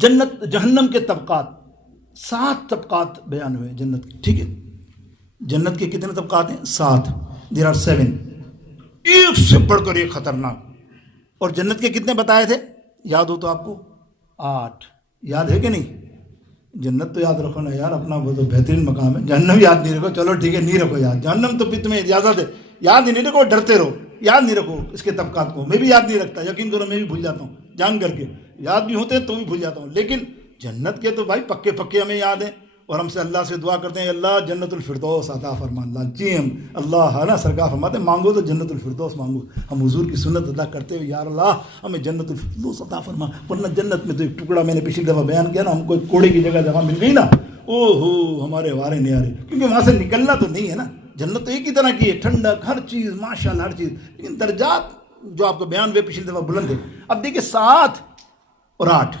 جنت جہنم کے طبقات، 7 طبقات بیان ہوئے جنت کے، ٹھیک ہے؟ جنت کے کتنے طبقات ہیں؟ 7. دیر آر 7، ایک سے بڑھ کر ایک خطرناک. اور جنت کے کتنے بتائے تھے؟ یاد ہو تو آپ کو 8. یاد ہے کہ نہیں؟ جنت تو یاد رکھو نا یار، اپنا وہ تو بہترین مقام ہے. جہنم یاد نہیں رکھو، چلو ٹھیک ہے نہیں رکھو یاد. جہنم تو پھر تمہیں اجازت ہے، یاد ہی نہیں رکھو، ڈرتے رہو. یاد نہیں رکھو اس کے طبقات کو. میں بھی یاد نہیں رکھتا، یقین کرو میں بھی بھول جاتا ہوں جان کر کے. یاد بھی ہوتے ہیں تو بھی بھول جاتا ہوں. لیکن جنت کے تو بھائی پکے پکے ہمیں یاد ہیں. اور ہم سے اللہ سے دعا کرتے ہیں اللہ جنت الفردوس عطا فرما. اللہ جی ہم اللہ ہے نا سرکار فرماتے ہیں مانگو تو جنت الفردوس مانگو. ہم حضور کی سنت ادا کرتے ہوئے یا اللہ ہمیں جنت الفردوس عطا فرما. ورنہ جنت میں تو ایک ٹکڑا میں نے پچھلی دفعہ بیان کیا نا، ہم کو کوڑے کی جگہ مل گئی نا، او ہو ہمارے وارے نہیں آ رہے، کیونکہ وہاں سے نکلنا تو نہیں ہے نا. جنت تو ایک ہی طرح کی ہے، ٹھنڈک ہر چیز ماشاء اللہ ہر چیز. لیکن درجات جو آپ کو بیان ہوئے پچھلی دفعہ بلند ہے. اب دیکھیے 7 اور 8.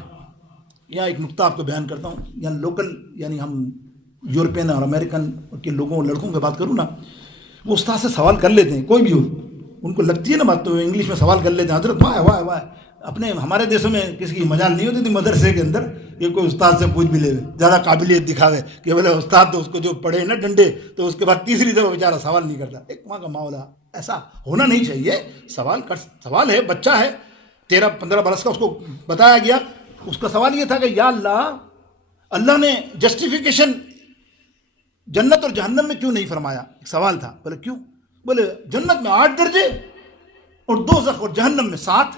یہاں ایک نقطہ آپ کو بیان کرتا ہوں. یہاں لوکل یعنی ہم یورپین اور امریکن کے لوگوں لڑکوں کی بات کروں نا، وہ استاد سے سوال کر لیتے ہیں، کوئی بھی ہو ان کو لگتی ہے نا بات تو انگلش میں سوال کر لیتے ہیں. حضرت واہ واہ واہ. اپنے ہمارے دیشوں میں کسی کی مجال نہیں ہوتی تھی مدرسے کے اندر کہ کوئی استاد سے پوچھ بھی لے زیادہ قابلیت دکھاوے کہ بولے استاد تو اس کو جو پڑھے نا ڈنڈے تو اس کے بعد تیسری دفعہ بیچارہ سوال نہیں کرتا. ایک وہاں کا ماحول ہے، ایسا ہونا نہیں چاہیے. سوال ہے، بچہ ہے 13-15 برس کا، اس کو بتایا گیا. اس کا سوال یہ تھا کہ یا اللہ نے جسٹیفیکیشن جنت اور جہنم میں کیوں نہیں فرمایا؟ ایک سوال تھا. بولے کیوں؟ بولے جنت میں 8 درجے اور دوزخ اور جہنم میں 7.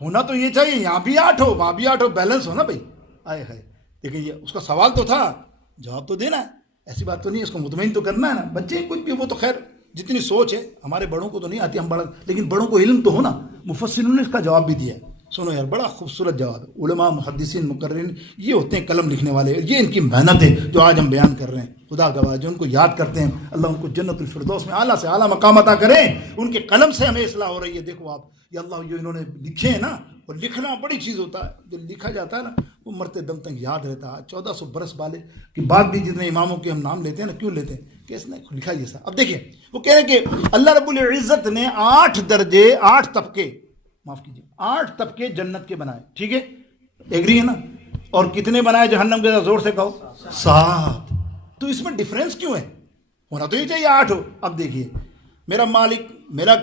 ہونا تو یہ چاہیے یہاں بھی 8 ہو وہاں بھی 8 ہو، بیلنس ہو نا بھائی. آئے ہے دیکھیں یہ اس کا سوال تو تھا، جواب تو دینا ہے. ایسی بات تو نہیں ہے، اس کو مطمئن تو کرنا ہے نا. بچے کچھ بھی وہ تو خیر جتنی سوچ ہے ہمارے بڑوں کو تو نہیں آتی، ہم بڑا لیکن بڑوں کو علم تو ہو نا. مفسرین نے اس کا جواب بھی دیا ہے. سنو یار بڑا خوبصورت جواب ہے. علماء محدثین مقررین یہ ہوتے ہیں قلم لکھنے والے، یہ ان کی محنت ہے جو آج ہم بیان کر رہے ہیں. خدا گواہ جو ان کو یاد کرتے ہیں اللہ ان کو جنت الفردوس میں اعلیٰ سے اعلیٰ مقام عطا کریں. ان کے قلم سے ہمیں اصلاح ہو رہی ہے. دیکھو آپ یا اللہ جو انہوں نے لکھے ہیں نا، اور لکھنا بڑی چیز ہوتا ہے. جو لکھا جاتا ہے نا وہ مرتے دم تک یاد رہتا ہے. 1400 برس والے کی بعد بھی جتنے اماموں کے ہم نام لیتے ہیں نا، کیوں لیتے ہیں کہ اس نے لکھا یہ سا. اب دیکھیں وہ کہہ رہے ہیں کہ اللہ رب العزت نے 8 درجے 8 طبقے معاف کیجیے 8 طبقے جنت کے بنائے. ٹھیک ہے ایگری ہے نا؟ اور کتنے بنائے جہنم کے؟ زور سے کہو 7. تو اس میں ڈفرینس کیوں ہے؟ ہونا تو یہ چاہیے 8 ہو. اب دیکھیے میرا مالک میرا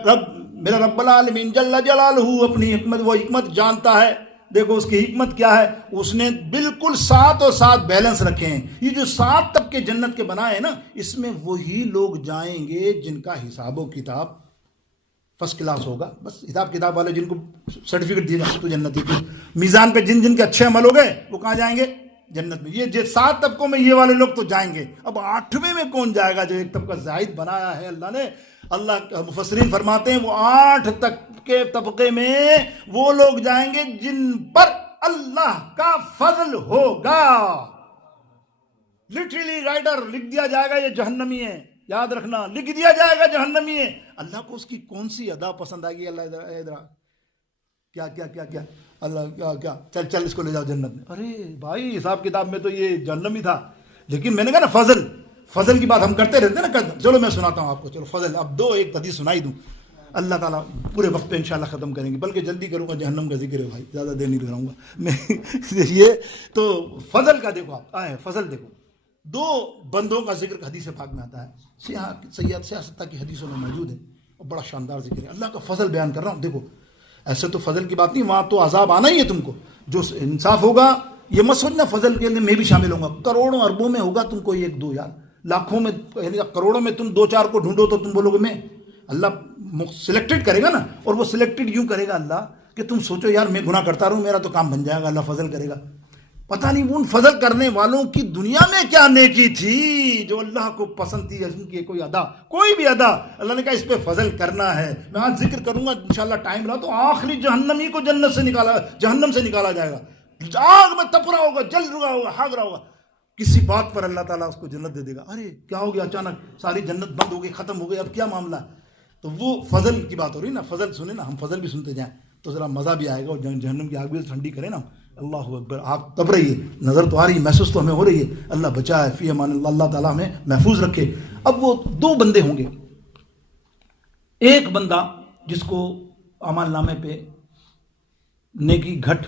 رب العالمین جل جلالہ اپنی حکمت، وہ حکمت جانتا ہے. دیکھو اس کی حکمت کیا ہے، اس نے بالکل 7 اور 7 بیلنس رکھے ہیں. یہ جو 7 طبقے جنت کے بنائے ہیں نا، اس میں وہی لوگ جائیں گے جن کا حساب و کتاب فرسٹ کلاس ہوگا. بس حساب کتاب والے جن کو سرٹیفکیٹ دیے جائے تو جنت ہی. میزان پہ جن کے اچھے عمل ہو گئے وہ کہاں جائیں گے؟ جنت میں. یہ 7 طبقوں میں یہ والے لوگ تو جائیں گے. اب 8ویں میں کون جائے گا جو ایک طبقہ زائد بنایا ہے اللہ نے؟ اللہ مفسرین فرماتے ہیں وہ 8 تک کے طبقے میں وہ لوگ جائیں گے جن پر اللہ کا فضل ہوگا. لٹرلی رائٹر لکھ دیا جائے گا یہ جہنمی ہے. یاد رکھنا لکھ دیا جائے گا جہنمی ہے. اللہ کو اس کی کون سی ادا پسند آئے گی؟ اللہ ادھر کیا کیا کیا کیا اللہ کیا چل اس کو لے جاؤ جنت میں. ارے بھائی حساب کتاب میں تو یہ جہنمی تھا. لیکن میں نے کہا نا فضل کی بات ہم کرتے رہتے ہیں نا. چلو میں سناتا ہوں آپ کو. چلو فضل اب ایک حدیث سنائی دوں. اللہ تعالیٰ پورے وقت پہ انشاءاللہ ختم کریں گے، بلکہ جلدی کروں گا. جہنم کا ذکر ہے بھائی، زیادہ دیر نہیں لگاؤں گا میں. یہ تو فضل کا دیکھو آپ آئے فضل دیکھو. 2 بندوں کا ذکر حدیث پاک میں آتا ہے. سیاستہ کی حدیثوں میں موجود ہے اور بڑا شاندار ذکر ہے. اللہ کا فضل بیان کر رہا ہوں. دیکھو ایسے تو فضل کی بات نہیں، وہاں تو عذاب آنا ہی ہے تم کو. جو انصاف ہوگا یہ مت سوچنا فضل کے لیے میں بھی شامل ہوں گا. کروڑوں اربوں میں ہوگا تم کو 1-2 یار، لاکھوں میں کروڑوں میں تم 2-4 کو ڈھونڈو تو تم بولو گے میں. اللہ سلیکٹڈ کرے گا نا. اور وہ سلیکٹڈ یوں کرے گا اللہ کہ تم سوچو یار میں گناہ کرتا رہوں میرا تو کام بن جائے گا. اللہ فضل کرے گا. پتہ نہیں ان فضل کرنے والوں کی دنیا میں کیا نیکی تھی جو اللہ کو پسند تھی. ان کی کوئی ادا، کوئی بھی ادا اللہ نے کہا اس پہ فضل کرنا ہے. میں آج ذکر کروں گا انشاءاللہ ٹائم رہا تو آخری جہنمی کو جہنم سے نکالا جائے گا. آگ میں تپ رہا ہوگا، جل رہا ہوگا، ہاگ رہا ہوگا. کسی بات پر اللہ تعالیٰ اس کو جنت دے دے گا. ارے کیا ہو گیا اچانک ساری جنت بند ہو گئی، ختم ہو گئی، اب کیا معاملہ ہے؟ تو وہ فضل کی بات ہو رہی نا. فضل سنیں نا، ہم فضل بھی سنتے جائیں تو ذرا مزہ بھی آئے گا. اور جہنم کی آگ بھی ٹھنڈی کریں نا. اللہ اکبر. آگ تپ رہی ہے، نظر تو آ رہی ہے، محسوس تو ہمیں ہو رہی ہے. اللہ بچائے فی امان اللہ. اللہ تعالیٰ ہمیں محفوظ رکھے. اب وہ 2 بندے ہوں گے. ایک بندہ جس کو اعمال نامے پہ نیکی گھٹ